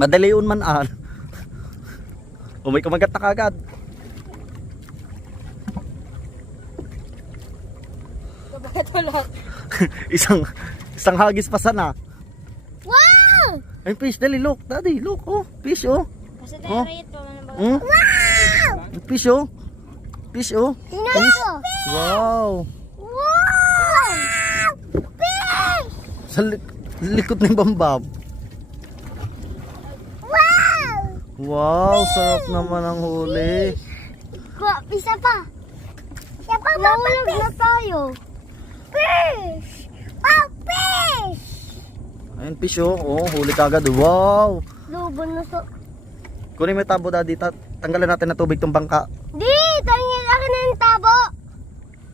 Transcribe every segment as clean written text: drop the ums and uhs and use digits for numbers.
Madali yun man ah. May kumagat na kagad. Bakit wala? isang hagis pa sana. Wow! Ay fish, dali look. Daddy, look oh. Fish oh. Kasi Oh. tayo rito. Wow! Fish oh. Fish oh. Fish! Wow. Wow! Fish! Sa likod ng bambab. Wow! Wow, sarap naman ang huli. Isa pa. Isa pa, mahulog na tayo. Fish! Oh, fish! Ayun fish oh. Oh, huli kagad. Wow. Lubo na so. Kunin mo yung tabo daddy. Tanggalan natin na tubig tong bangka. Di! Tangin akin na yung tabo!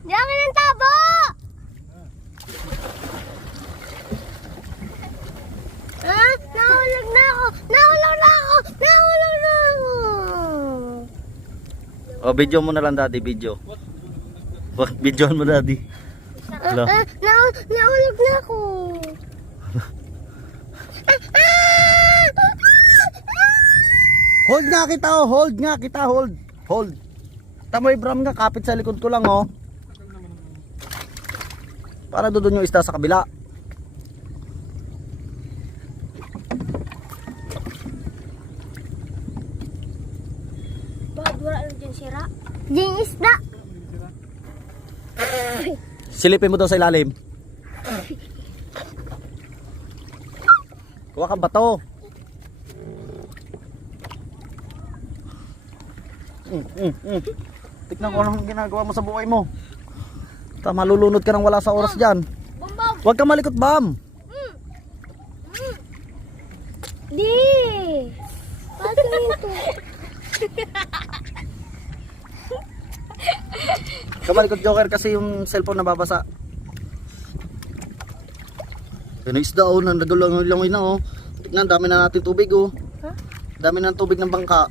Di akin ang tabo! Ha? Nahulog na ako! Nahulog na ako! Nahulog na ako! Oh, video mo na lang daddy, video. Videoan mo daddy. Hello. Nahulog na ako! Hold nga kita oh, hold nga kita, hold. Hold. Tamoy bram nga, kapit sa likod ko lang oh. Para doon yung isda sa kabila. Bakit wala lang dyan sira? Dyan isda! Silipin mo daw sa ilalim. Kuha kang bato. Tignan ko anong ginagawa mo sa buhay mo. Malulunod ka nang wala sa oras dyan. Bambam! Huwag ka malikot bam. Di! Bakit ito? Kamalikot joker kasi yung cellphone nababasa. Yan ang isda oh, naglangoy na oh. Tignan, dami na natin tubig oh. Ha? Dami na ng tubig ng bangka.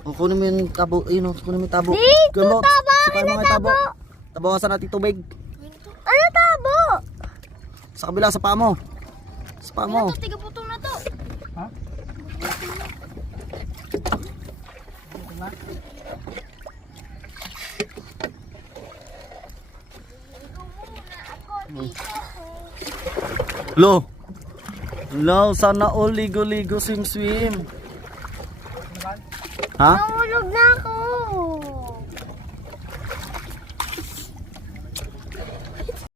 Oh, kunin mo yung tabo, ayun oh, kunin mo yung tabo. Dito, Kunin mo, tabo, sipain mo ano nga yung tabo? Tabawasan natin tubig. Ano tabo? Sa kabila, sa paa mo. Sa paa mo. Tiga putong na to. Ha? Lo. Lo, sana all ligo-ligo swim-swim. Ha? Nahulog na ako.